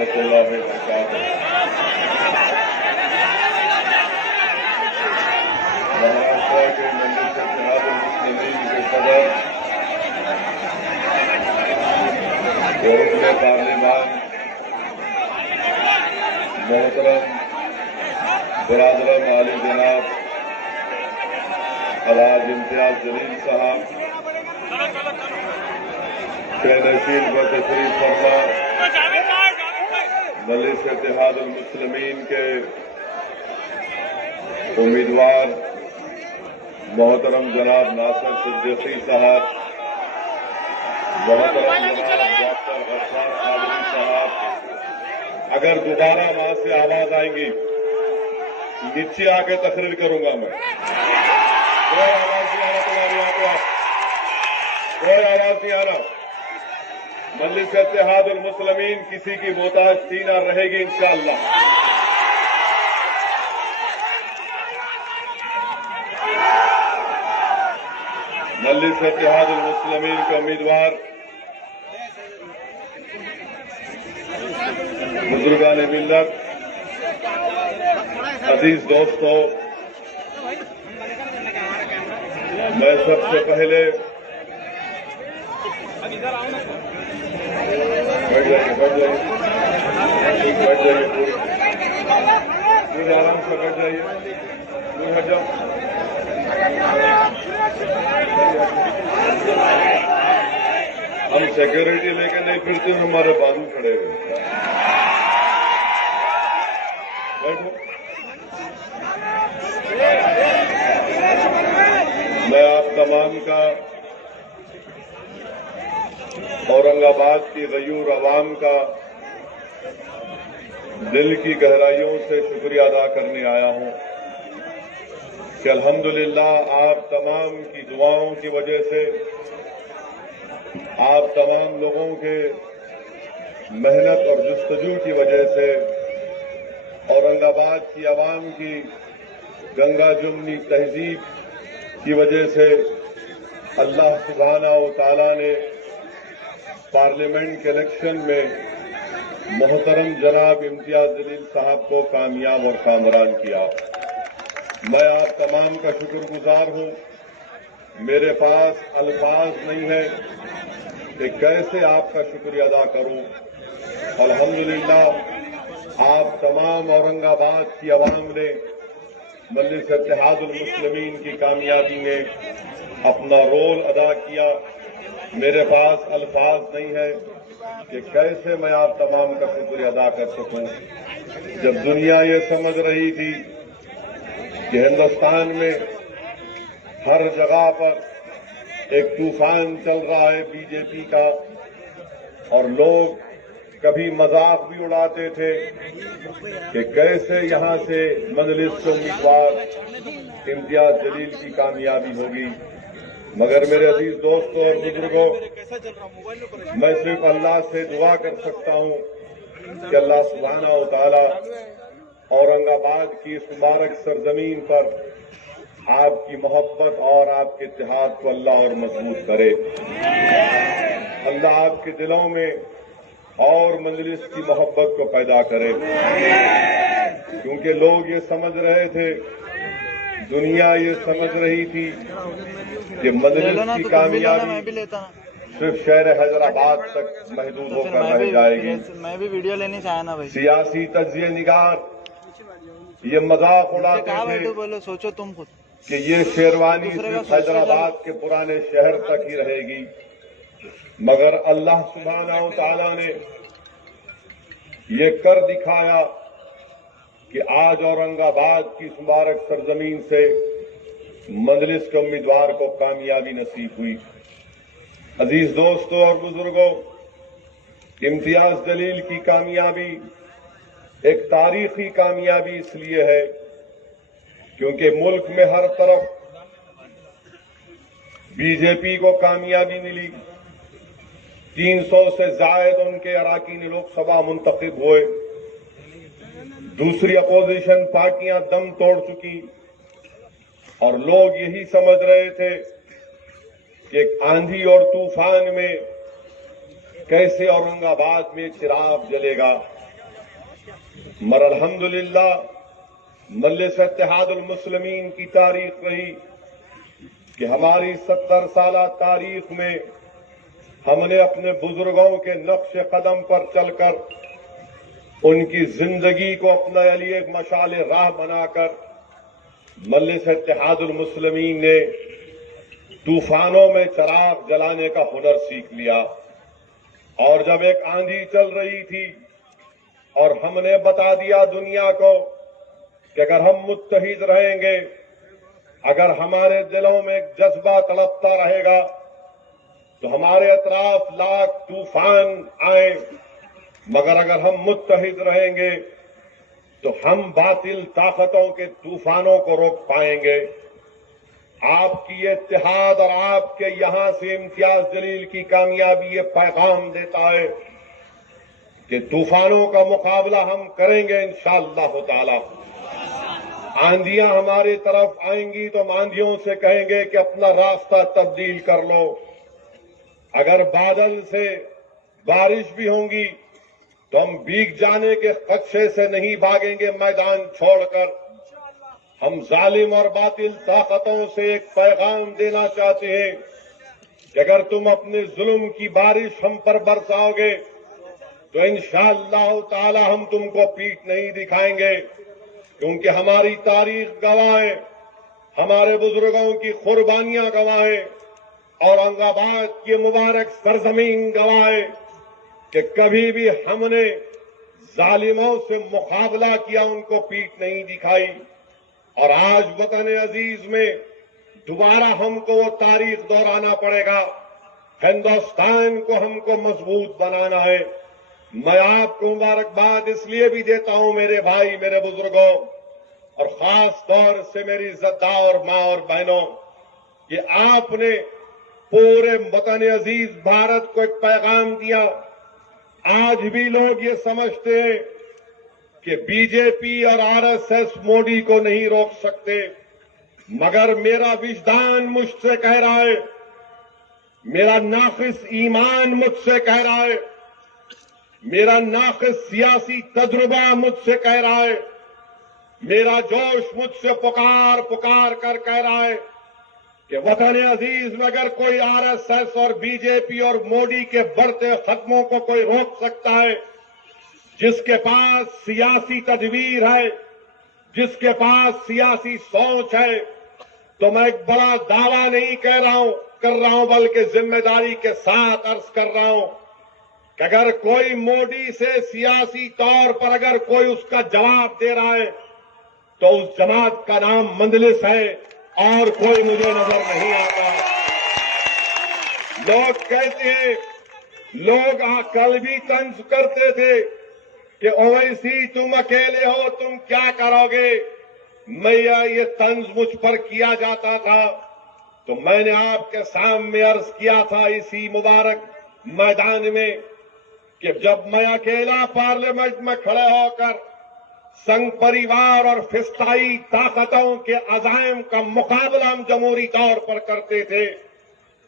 ورحمۃ اللہ وبرکاتہ۔ مہاراشٹر کے مجلس اتحاد المسلمین کے صدر رکن پارلیمان محترم برادرم عالی جناب الحاج امتیاز جلیل صاحب کے نشین و تشریف فرما مجلس اتحاد المسلمین کے امیدوار محترم جناب ناصر صدیقی صاحب، محترم جناب ڈاکٹر غفار قادری صاحب، اگر دوبارہ وہاں سے آواز آئیں گی نیچے آ کے تقریر کروں گا میں۔ کوئی آواز نہیں آ رہا تمہارے یہاں پہ، کوئی آواز نہیں آ رہا۔ مجلس اتحاد المسلمین کسی کی محتاج نہ رہے گی انشاءاللہ۔ مجلس اتحاد المسلمین کے امیدوار بزرگان ملت، عزیز دوستوں، میں سب سے پہلے بیٹھ جائیے پورے آرام سے بیٹھ جائیے، پورے ہٹ جاؤ۔ ہم سیکورٹی لے کے نہیں پھرتے، ہمارے بازو کھڑے ہوئے۔ بیٹھو۔ میں آپ تمام کا، اورنگ آباد کی غیور عوام کا دل کی گہرائیوں سے شکریہ ادا کرنے آیا ہوں کہ الحمدللہ آپ تمام کی دعاؤں کی وجہ سے، آپ تمام لوگوں کے محنت اور جستجو کی وجہ سے، اورنگ آباد کی عوام کی گنگا جمنی تہذیب کی وجہ سے اللہ سبحانہ و تعالیٰ نے پارلیمنٹ کے الیکشن میں محترم جناب امتیاز جلیل صاحب کو کامیاب اور کامران کیا۔ میں آپ تمام کا شکر گزار ہوں۔ میرے پاس الفاظ نہیں ہے کہ کیسے آپ کا شکریہ ادا کروں۔ الحمدللہ آپ تمام اورنگ آباد کی عوام نے مجلس اتحاد المسلمین کی کامیابی میں اپنا رول ادا کیا۔ میرے پاس الفاظ نہیں ہے کہ کیسے میں آپ تمام کا شکریہ ادا کر سکوں۔ جب دنیا یہ سمجھ رہی تھی کہ ہندوستان میں ہر جگہ پر ایک طوفان چل رہا ہے بی جے پی کا، اور لوگ کبھی مذاق بھی اڑاتے تھے کہ کیسے یہاں سے مجلس کے امیدوار امتیاز جلیل کی کامیابی ہوگی، مگر میرے عزیز دوستوں اور بزرگوں، میں صرف اللہ سے دعا کر سکتا ہوں کہ اللہ سبحانہ و تعالی اورنگ آباد کی اس مبارک سرزمین پر آپ کی محبت اور آپ کے اتحاد کو اللہ اور مضبوط کرے۔ اللہ آپ کے دلوں میں اور مجلس کی محبت کو پیدا کرے، کیونکہ لوگ یہ سمجھ رہے تھے، دنیا یہ سمجھ رہی تھی کہ مجلس کی کامیابی صرف شہر حیدرآباد تک محدود ہو کر رہ جائے گی۔ میں بھی ویڈیو لینے چاہا نا بھائی۔ سیاسی تجزیہ نگار یہ مذاق اڑاتے تھے بولو، سوچو تم خود کہ یہ شیروانی صرف حیدرآباد کے پرانے شہر تک ہی رہے گی، مگر اللہ سبحانہ و تعالیٰ نے یہ کر دکھایا کہ آج اورنگ آباد کی اس مبارک سرزمین سے مجلس کے امیدوار کو کامیابی نصیب ہوئی۔ عزیز دوستوں اور بزرگوں، امتیاز جلیل کی کامیابی ایک تاریخی کامیابی اس لیے ہے کیونکہ ملک میں ہر طرف بی جے پی کو کامیابی ملی، 300 سے زائد ان کے اراکین لوک سبھا منتخب ہوئے، دوسری اپوزیشن پارٹیاں دم توڑ چکی، اور لوگ یہی سمجھ رہے تھے کہ ایک آندھی اور طوفان میں کیسے اورنگ آباد میں چراغ جلے گا۔ مگر الحمدللہ مجلس اتحاد المسلمین کی تاریخ رہی کہ ہماری 70 سالہ تاریخ میں ہم نے اپنے بزرگوں کے نقش قدم پر چل کر ان کی زندگی کو اپنے لیے ایک مشعل راہ بنا کر مجلس اتحاد المسلمین نے طوفانوں میں چراغ جلانے کا ہنر سیکھ لیا۔ اور جب ایک آندھی چل رہی تھی اور ہم نے بتا دیا دنیا کو کہ اگر ہم متحد رہیں گے، اگر ہمارے دلوں میں ایک جذبہ تڑپتا رہے گا تو ہمارے اطراف لاکھ طوفان آئیں، مگر اگر ہم متحد رہیں گے تو ہم باطل طاقتوں کے طوفانوں کو روک پائیں گے۔ آپ کی یہ اتحاد اور آپ کے یہاں سے امتیاز جلیل کی کامیابی یہ پیغام دیتا ہے کہ طوفانوں کا مقابلہ ہم کریں گے انشاءاللہ تعالی۔ آندھیاں ہماری طرف آئیں گی تو ہم آندھیوں سے کہیں گے کہ اپنا راستہ تبدیل کر لو۔ اگر بادل سے بارش بھی ہوں گی تو ہم بھیگ جانے کے خدشے سے نہیں بھاگیں گے میدان چھوڑ کر۔ ہم ظالم اور باطل طاقتوں سے ایک پیغام دینا چاہتے ہیں کہ اگر تم اپنے ظلم کی بارش ہم پر برساؤ گے تو انشاءاللہ تعالی ہم تم کو پیٹھ نہیں دکھائیں گے، کیونکہ ہماری تاریخ گواہ ہے، ہمارے بزرگوں کی قربانیاں گواہ ہیں اور اورنگ آباد کی مبارک سرزمین گواہ ہے کہ کبھی بھی ہم نے ظالموں سے مقابلہ کیا، ان کو پیٹھ نہیں دکھائی۔ اور آج وطن عزیز میں دوبارہ ہم کو وہ تاریخ دہرانا پڑے گا، ہندوستان کو ہم کو مضبوط بنانا ہے۔ میں آپ کو مبارکباد اس لیے بھی دیتا ہوں میرے بھائی، میرے بزرگوں، اور خاص طور سے میری عزتدار ماں اور بہنوں، کہ آپ نے پورے وطن عزیز بھارت کو ایک پیغام دیا۔ آج بھی لوگ یہ سمجھتے ہیں کہ بی جے پی اور آر ایس ایس مودی کو نہیں روک سکتے، مگر میرا وجدان مجھ سے کہہ رہا ہے، میرا ناقص ایمان مجھ سے کہہ رہا ہے، میرا ناقص سیاسی تجربہ مجھ سے کہہ رہا ہے، میرا جوش مجھ سے پکار کر کہہ رہا ہے کہ وطن عزیز میں اگر کوئی آر ایس ایس اور بی جے پی اور مودی کے بڑھتے قدموں کو کوئی روک سکتا ہے، جس کے پاس سیاسی تدبیر ہے، جس کے پاس سیاسی سوچ ہے، تو میں ایک بڑا دعویٰ نہیں کر رہا ہوں بلکہ ذمہ داری کے ساتھ عرض کر رہا ہوں کہ اگر کوئی مودی سے سیاسی طور پر اگر کوئی اس کا جواب دے رہا ہے تو اس جماعت کا نام مجلس ہے اور کوئی مجھے نظر نہیں آتا۔ لوگ کہتے ہیں، لوگ کل بھی طنز کرتے تھے کہ اویسی تم اکیلے ہو، تم کیا کرو گے؟ میں یہ طنز مجھ پر کیا جاتا تھا تو میں نے آپ کے سامنے عرض کیا تھا اسی مبارک میدان میں کہ جب میں اکیلا پارلیمنٹ میں کھڑے ہو کر سنگ پریوار اور فسطائی طاقتوں کے عزائم کا مقابلہ ہم جمہوری طور پر کرتے تھے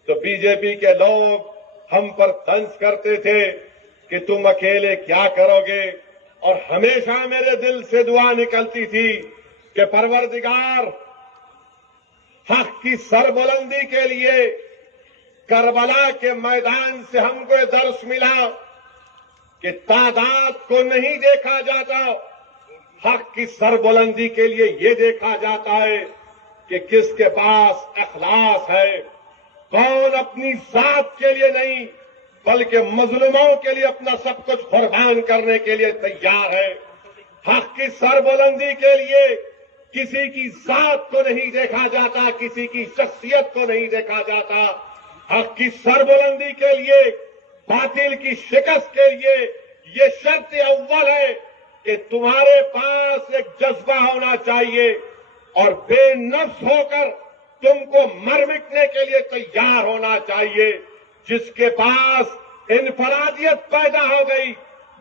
تو بی جے پی کے لوگ ہم پر طنز کرتے تھے کہ تم اکیلے کیا کرو گے، اور ہمیشہ میرے دل سے دعا نکلتی تھی کہ پروردگار، حق کی سربلندی کے لیے کربلا کے میدان سے ہم کو یہ درس ملا کہ تعداد کو نہیں دیکھا جاتا، حق کی سربلندی کے لیے یہ دیکھا جاتا ہے کہ کس کے پاس اخلاص ہے، کون اپنی ذات کے لیے نہیں بلکہ مظلوموں کے لیے اپنا سب کچھ قربان کرنے کے لیے تیار ہے۔ حق کی سربلندی کے لیے کسی کی ذات کو نہیں دیکھا جاتا، کسی کی شخصیت کو نہیں دیکھا جاتا۔ حق کی سربلندی کے لیے، باطل کی شکست کے لیے یہ شرط اول ہے کہ تمہارے پاس ایک جذبہ ہونا چاہیے اور بے نفس ہو کر تم کو مر مٹنے کے لیے تیار ہونا چاہیے۔ جس کے پاس انفرادیت پیدا ہو گئی،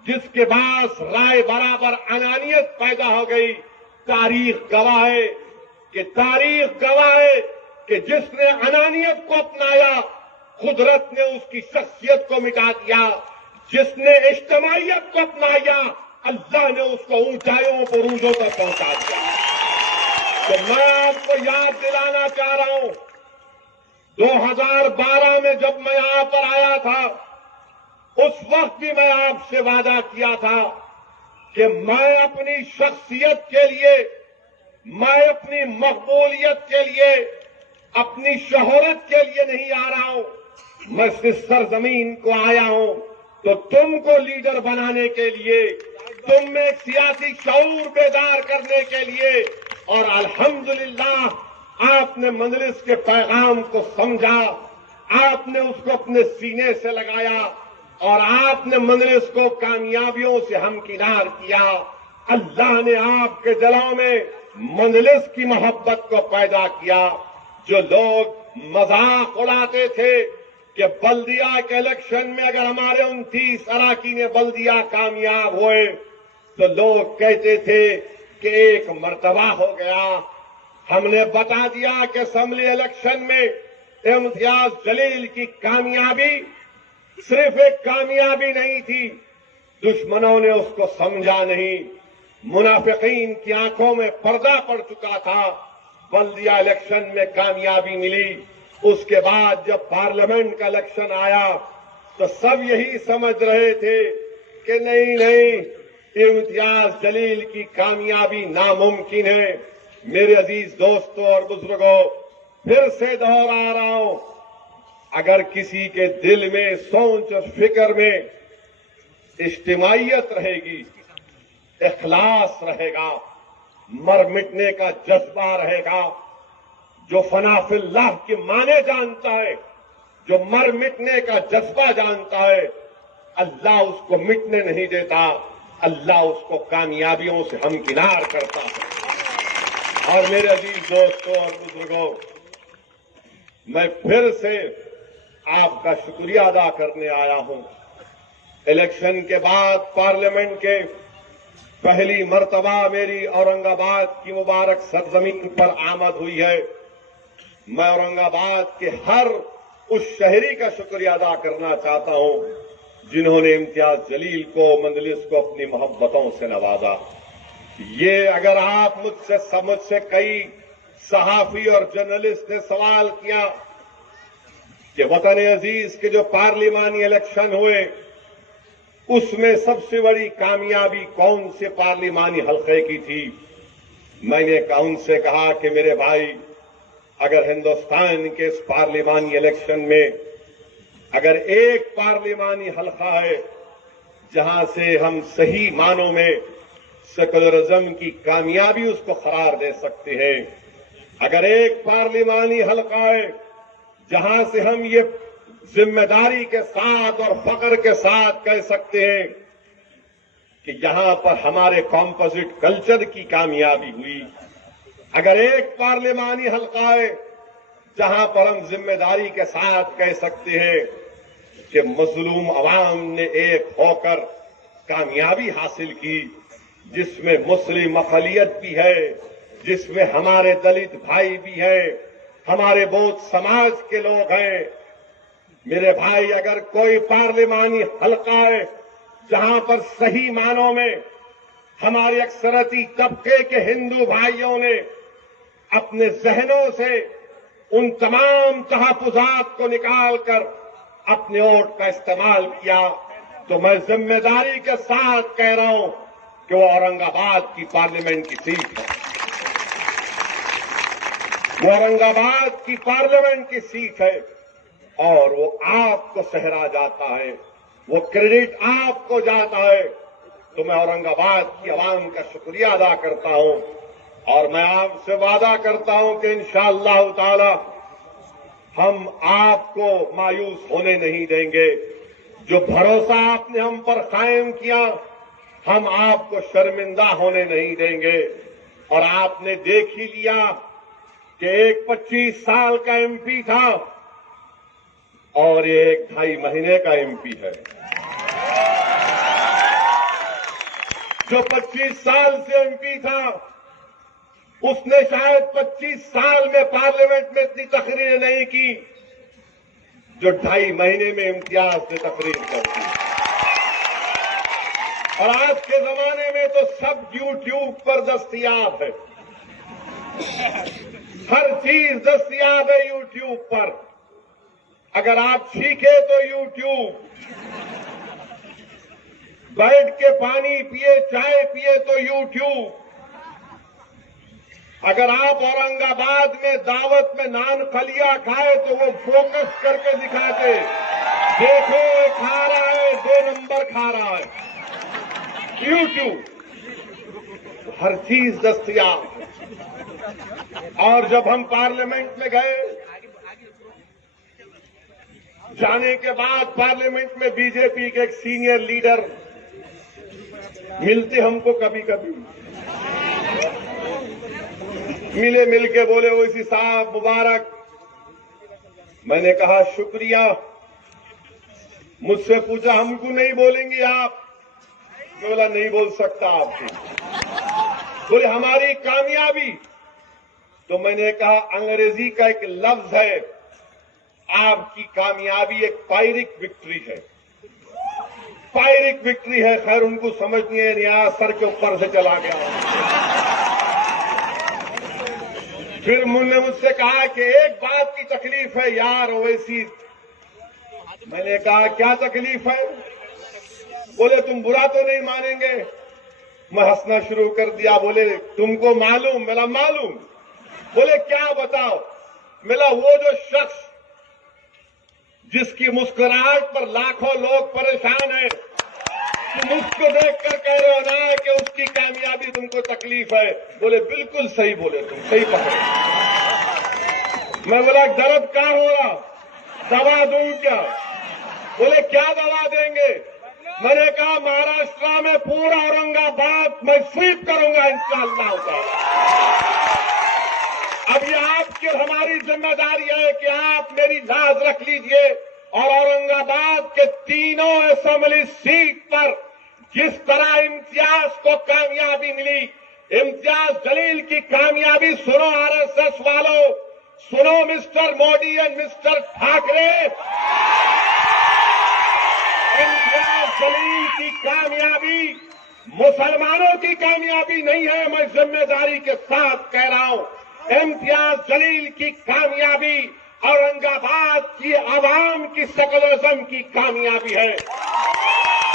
جس کے پاس رائے برابر انانیت پیدا ہو گئی، تاریخ گواہ ہے کہ جس نے انانیت کو اپنایا قدرت نے اس کی شخصیت کو مٹا دیا، جس نے اجتماعیت کو اپنایا اللہ نے اس کو اونچائیوں پر عروجوں تک پہنچا دیا۔ تو میں آپ کو یاد دلانا چاہ رہا ہوں، 2012 میں جب میں یہاں پر آیا تھا، اس وقت بھی میں آپ سے وعدہ کیا تھا کہ میں اپنی شخصیت کے لیے، میں اپنی مقبولیت کے لیے، اپنی شہرت کے لیے نہیں آ رہا ہوں، میں اس سرزمین کو آیا ہوں تو تم کو لیڈر بنانے کے لیے، تم میں ایک سیاسی شعور بیدار کرنے کے لیے۔ اور الحمدللہ آپ نے مجلس کے پیغام کو سمجھا، آپ نے اس کو اپنے سینے سے لگایا اور آپ نے مجلس کو کامیابیوں سے ہمکنار کیا۔ اللہ نے آپ کے دلوں میں مجلس کی محبت کو پیدا کیا۔ جو لوگ مذاق اڑاتے تھے کہ بلدیہ کے الیکشن میں اگر ہمارے 29 اراکین بلدیہ کامیاب ہوئے تو لوگ کہتے تھے کہ ایک مرتبہ ہو گیا۔ ہم نے بتا دیا کہ اسمبلی الیکشن میں امتیاز جلیل کی کامیابی صرف ایک کامیابی نہیں تھی، دشمنوں نے اس کو سمجھا نہیں، منافقین کی آنکھوں میں پردہ پڑ چکا تھا۔ بلدیہ الیکشن میں کامیابی ملی، اس کے بعد جب پارلیمنٹ کا الیکشن آیا تو سب یہی سمجھ رہے تھے کہ نہیں امتیاز جلیل کی کامیابی ناممکن ہے۔ میرے عزیز دوستوں اور بزرگوں، پھر سے دوہرا رہا ہوں، اگر کسی کے دل میں، سوچ اور فکر میں اجتماعیت رہے گی، اخلاص رہے گا، مر مٹنے کا جذبہ رہے گا، جو فنا فی اللہ کے معنی جانتا ہے، جو مر مٹنے کا جذبہ جانتا ہے، اللہ اس کو مٹنے نہیں دیتا، اللہ اس کو کامیابیوں سے ہمکنار کرتا ہے۔ اور میرے عزیز دوستوں اور بزرگوں، میں پھر سے آپ کا شکریہ ادا کرنے آیا ہوں۔ الیکشن کے بعد پارلیمنٹ کے پہلی مرتبہ میری اورنگ آباد کی مبارک سرزمین پر آمد ہوئی ہے۔ میں اورنگ آباد کے ہر اس شہری کا شکریہ ادا کرنا چاہتا ہوں جنہوں نے امتیاز جلیل کو، مجلس کو اپنی محبتوں سے نوازا۔ یہ اگر آپ مجھ سے کئی صحافی اور جرنلسٹ نے سوال کیا کہ وطن عزیز کے جو پارلیمانی الیکشن ہوئے اس میں سب سے بڑی کامیابی کون سے پارلیمانی حلقے کی تھی، میں نے ان سے کہا کہ میرے بھائی، اگر ہندوستان کے اس پارلیمانی الیکشن میں اگر ایک پارلیمانی حلقہ ہے جہاں سے ہم صحیح معنوں میں سیکولرزم کی کامیابی اس کو قرار دے سکتے ہیں، اگر ایک پارلیمانی حلقہ ہے جہاں سے ہم یہ ذمہ داری کے ساتھ اور فخر کے ساتھ کہہ سکتے ہیں کہ یہاں پر ہمارے کمپوزٹ کلچر کی کامیابی ہوئی، اگر ایک پارلیمانی حلقہ ہے جہاں پر ہم ذمہ داری کے ساتھ کہہ سکتے ہیں کہ مظلوم عوام نے ایک ہو کر کامیابی حاصل کی، جس میں مسلم اقلیت بھی ہے، جس میں ہمارے دلت بھائی بھی ہیں، ہمارے بودھ سماج کے لوگ ہیں، میرے بھائی، اگر کوئی پارلیمانی حلقہ ہے جہاں پر صحیح معنوں میں ہمارے اکثرتی طبقے کے ہندو بھائیوں نے اپنے ذہنوں سے ان تمام تحفظات کو نکال کر اپنے ووٹ کا استعمال کیا، تو میں ذمہ داری کے ساتھ کہہ رہا ہوں کہ وہ اورنگ آباد کی پارلیمنٹ کی سیٹ ہے، وہ اورنگ آباد کی پارلیمنٹ کی سیٹ ہے اور وہ آپ کو سہرا جاتا ہے، وہ کریڈٹ آپ کو جاتا ہے۔ تو میں اورنگ آباد کی عوام کا شکریہ ادا کرتا ہوں اور میں آپ سے وعدہ کرتا ہوں کہ انشاءاللہ تعالی ہم آپ کو مایوس ہونے نہیں دیں گے۔ جو بھروسہ آپ نے ہم پر قائم کیا، ہم آپ کو شرمندہ ہونے نہیں دیں گے۔ اور آپ نے دیکھ ہی لیا کہ ایک 25 سال کا ایم پی تھا اور ایک 2.5 مہینے کا ایم پی ہے۔ جو 25 سال سے ایم پی تھا اس نے شاید 25 سال میں پارلیمنٹ میں اتنی تقریر نہیں کی جو 2.5 مہینے میں امتیاز نے تقریر کر دی۔ اور آج کے زمانے میں تو سب یوٹیوب پر دستیاب ہے، ہر چیز دستیاب ہے یوٹیوب پر۔ اگر آپ سیکھے تو یوٹیوب، بیٹھ کے پانی پیے چائے پیے تو یوٹیوب، اگر آپ اورنگ آباد میں دعوت میں نان پھلیا کھائے تو وہ فوکس کر کے دکھاتے، دیکھو یہ کھا رہا ہے، 2 نمبر کھا رہا ہے۔ یوٹیوب ہر چیز دستیاب ہے۔ اور جب ہم پارلیمنٹ میں گئے، جانے کے بعد پارلیمنٹ میں بی جے پی کے ایک سینئر لیڈر ملتے ہم کو، کبھی کبھی مل کے بولے اویسی صاحب مبارک۔ میں نے کہا شکریہ۔ مجھ سے پوچھا ہم کو نہیں بولیں گے آپ؟ میں بولا نہیں بول سکتا آپ کو۔ بولے ہماری کامیابی؟ تو میں نے کہا انگریزی کا ایک لفظ ہے، آپ کی کامیابی ایک پائرک وکٹری ہے، پائرک وکٹری ہے۔ خیر ان کو سمجھ نہیں ہے، یہاں سر کے اوپر سے چلا گیا۔ پھر نے مجھ سے کہا کہ ایک بات کی تکلیف ہے یار اویسی۔ میں نے کہا کیا تکلیف ہے؟ بولے تم برا تو نہیں مانیں گے؟ میں ہنسنا شروع کر دیا۔ بولے تم کو معلوم؟ ملا معلوم۔ بولے کیا بتاؤ؟ ملا وہ جو شخص جس کی مسکراہٹ پر لاکھوں لوگ پریشان ہیں، تم اس کو دیکھ کر کہہ رہے ہو نا کہ اس کی کامیابی تم کو تکلیف ہے۔ بولے بالکل صحیح بولے، تم صحیح پکڑے۔ میں بولا درد کہاں ہو رہا، دوا دوں کیا؟ بولے کیا دوا دیں گے؟ میں نے کہا مہاراشٹر میں پورا اورنگ آباد میں سویپ کروں گا انشاءاللہ تعالی۔ اب یہ آپ کی ہماری ذمہ داری ہے کہ آپ میری لاز رکھ لیجئے اور اورنگ آباد کے تینوں اسمبلی سیٹ پر جس طرح امتیاز کو کامیابی ملی، امتیاز جلیل کی کامیابی سنو آر ایس ایس والوں، سنو مسٹر مودی اور مسٹر ٹھاکرے، امتیاز جلیل کی کامیابی مسلمانوں کی کامیابی نہیں ہے، میں ذمہ داری کے ساتھ کہہ رہا ہوں۔ امتیاز جلیل کی کامیابی اورنگ آباد کی عوام کی سیکولرزم کی کامیابی ہے۔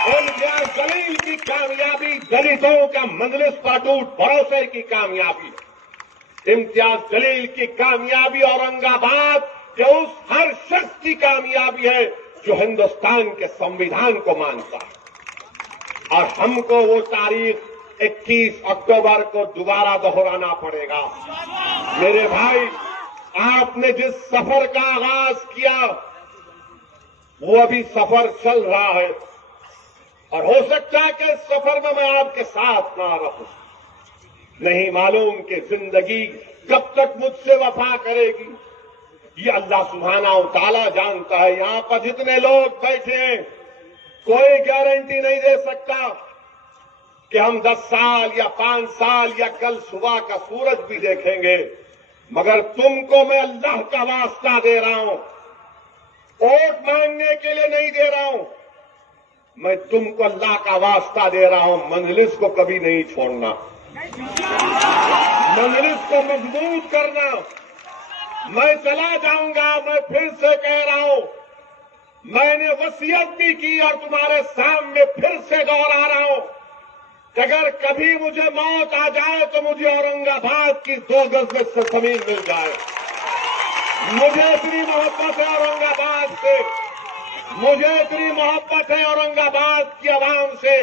امتیاز جلیل کی کامیابی دلتوں کا مجلس پر ٹوٹ بھروسے کی کامیابی۔ امتیاز جلیل کی کامیابی اورنگ آباد کے اس ہر شخص کی کامیابی ہے جو ہندوستان کے سمویدھان کو مانتا ہے۔ اور ہم کو وہ تاریخ 21 اکتوبر کو دوبارہ دہرانا پڑے گا۔ میرے بھائی، آپ نے جس سفر کا آغاز کیا وہ ابھی سفر چل رہا ہے، اور ہو سکتا ہے کہ اس سفر میں آپ کے ساتھ نہ رہوں۔ نہیں معلوم کہ زندگی کب تک مجھ سے وفا کرے گی، یہ اللہ سبحانہ و تعالیٰ جانتا ہے۔ یہاں پر جتنے لوگ بیٹھے ہیں کوئی گارنٹی نہیں دے سکتا کہ ہم 10 سال یا 5 سال یا کل صبح کا سورج بھی دیکھیں گے، مگر تم کو میں اللہ کا واسطہ دے رہا ہوں، ووٹ مانگنے کے لیے نہیں دے رہا ہوں، میں تم کو اللہ کا واسطہ دے رہا ہوں، مجلس کو کبھی نہیں چھوڑنا، مجلس کو مضبوط کرنا۔ میں چلا جاؤں گا، میں پھر سے کہہ رہا ہوں، میں نے وصیت بھی کی اور تمہارے سامنے پھر سے دوہرا رہا ہوں کہ اگر کبھی مجھے موت آ جائے تو مجھے اورنگ آباد کی 2 گز میں سے زمین مل جائے۔ مجھے اتنی محبت ہے اورنگ آباد سے، مجھے اتنی محبت ہے اورنگ آباد کی عوام سے۔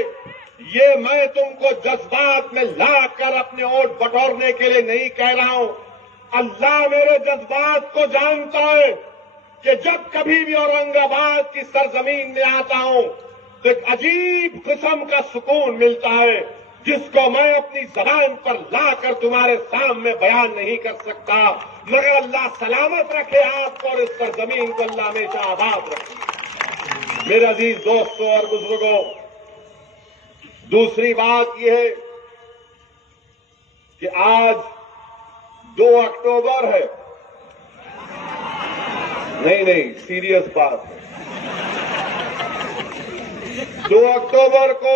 یہ میں تم کو جذبات میں لا کر اپنے ووٹ بٹورنے کے لیے نہیں کہہ رہا ہوں، اللہ میرے جذبات کو جانتا ہے کہ جب کبھی بھی اورنگ آباد کی سرزمین میں آتا ہوں تو ایک عجیب قسم کا سکون ملتا ہے جس کو میں اپنی زبان پر لا کر تمہارے سامنے بیان نہیں کر سکتا، مگر اللہ سلامت رکھے آپ کو اور اس سرزمین کو اللہ ہمیشہ آباد رکھے۔ میرے عزیز دوستوں اور بزرگوں، دوسری بات یہ ہے کہ آج 2 اکتوبر ہے، نہیں سیریس بات ہے۔ 2 اکتوبر کو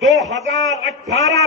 2018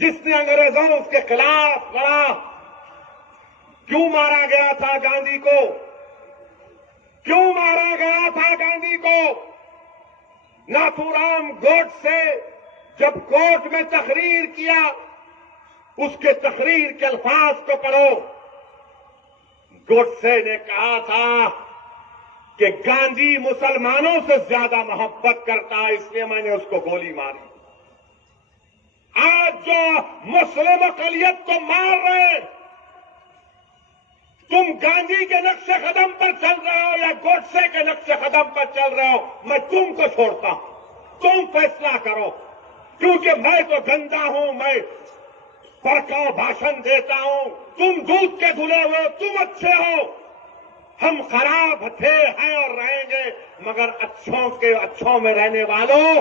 جس نے انگریزوں اس کے خلاف لڑا. کیوں مارا گیا تھا گاندھی کو؟ کیوں مارا گیا تھا گاندھی کو؟ ناتھورام گوڈسے جب کورٹ میں تقریر کیا، اس کے تقریر کے الفاظ کو پڑھو. گوڈسے نے کہا تھا کہ گاندھی مسلمانوں سے زیادہ محبت کرتا ہے، اس لیے میں نے اس کو گولی ماری. آج جو مسلم اقلیت کو مار رہے ہیں، تم گاندھی کے نقش قدم پر چل رہے ہو یا گوڈسے کے نقش قدم پر چل رہے ہو، میں تم کو چھوڑتا ہوں. تم فیصلہ کرو، کیونکہ میں تو گندا ہوں، میں بڑکاؤ بھاشن دیتا ہوں. تم دودھ کے دھلے ہوئے، تم اچھے ہو. ہم خراب تھے، ہیں اور رہیں گے، مگر اچھوں کے اچھوں میں رہنے والوں،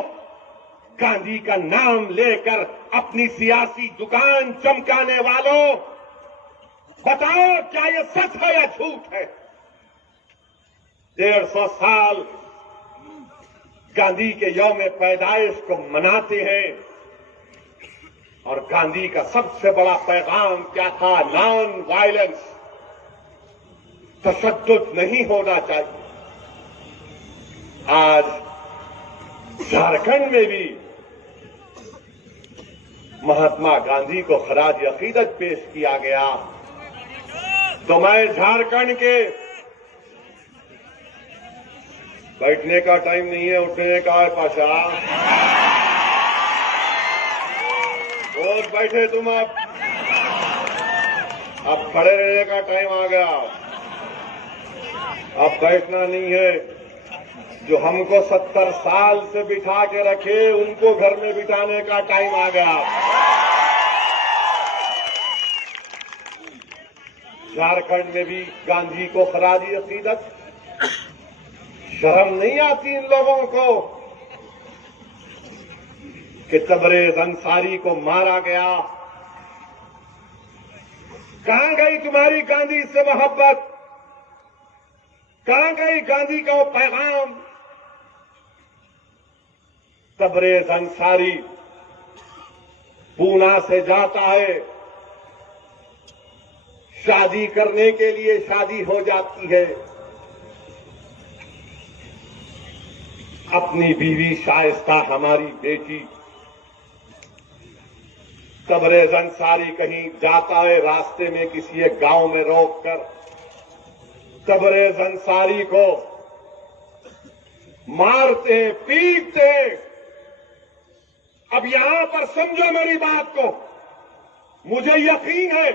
گاندھی کا نام لے کر اپنی سیاسی دکان چمکانے والوں، بتاؤ کیا یہ سچ ہے یا جھوٹ ہے؟ 150 سال گاندھی کے یوم پیدائش کو مناتے ہیں، اور گاندھی کا سب سے بڑا پیغام کیا تھا؟ نان وائلنس، تشدد نہیں ہونا چاہیے. آج جھارکھنڈ میں بھی مہاتما گاندھی کو خراج عقیدت پیش کیا گیا. تو میں جھارکھنڈ کے بیٹھنے کا ٹائم نہیں ہے، اٹھنے کا ہے پاشا. اور بیٹھے تم، اب کھڑے رہنے کا ٹائم آ گیا. اب بیٹھنا نہیں ہے. جو ہم کو 70 سال سے بٹھا کے رکھے، ان کو گھر میں بٹھانے کا ٹائم آ گیا. جھارکھنڈ میں بھی گاندھی کو خراج عقیدت. شرم نہیں آتی ان لوگوں کو کہ تبریز انصاری کو مارا گیا؟ کہاں گئی تمہاری گاندھی سے محبت؟ کہاں گئی گاندھی کا وہ پیغام؟ تبریز انصاری پونا سے جاتا ہے، شادی کرنے کے لیے شادی ہو جاتی ہے. اپنی بیوی شائستہ ہماری بیٹی. تبریز انصاری کہیں جاتا ہے، راستے میں کسی ایک گاؤں میں روک کر تبریز انصاری کو مارتے ہیں، پیٹتے ہیں. اب یہاں پر سمجھو میری بات کو. مجھے یقین ہے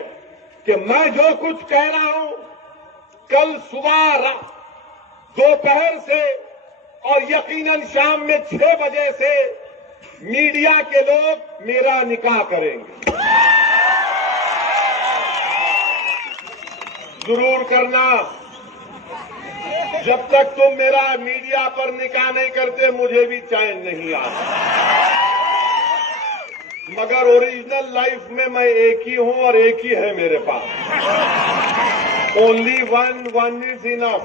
کہ میں جو کچھ کہہ رہا ہوں، کل صبح دوپہر سے اور یقیناً شام میں 6 بجے سے میڈیا کے لوگ میرا نکاح کریں گے. ضرور کرنا. جب تک تم میرا میڈیا پر نکاح نہیں کرتے، مجھے بھی چین نہیں آتا. مگر اوریجنل لائف میں میں ایک ہی ہوں، اور ایک ہی ہے میرے پاس. اونلی ون از انف.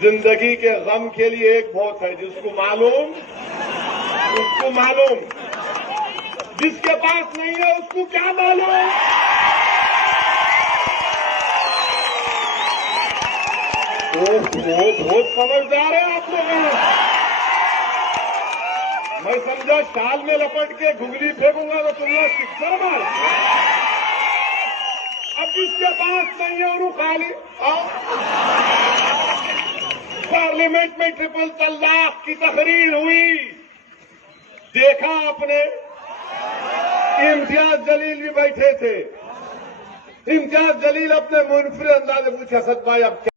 زندگی کے غم کے لیے ایک بہت ہے. جس کو معلوم اس کو معلوم، جس کے پاس نہیں ہے اس کو کیا معلوم. وہ بہت سمجھدار ہے آپ لوگ. میں سمجھا شال میں لپٹ کے گگلی پھینکوں گا تو تم لوگ سکسر مار. اب جس کے پاس نہیں ہے انہوں خالی. پارلیمنٹ میں ٹرپل طلاق کی تقریر ہوئی، دیکھا آپ نے؟ امتیاز جلیل بھی بیٹھے تھے. امتیاز جلیل اپنے منفرد انداز میں پوچھا، اسد بھائی اب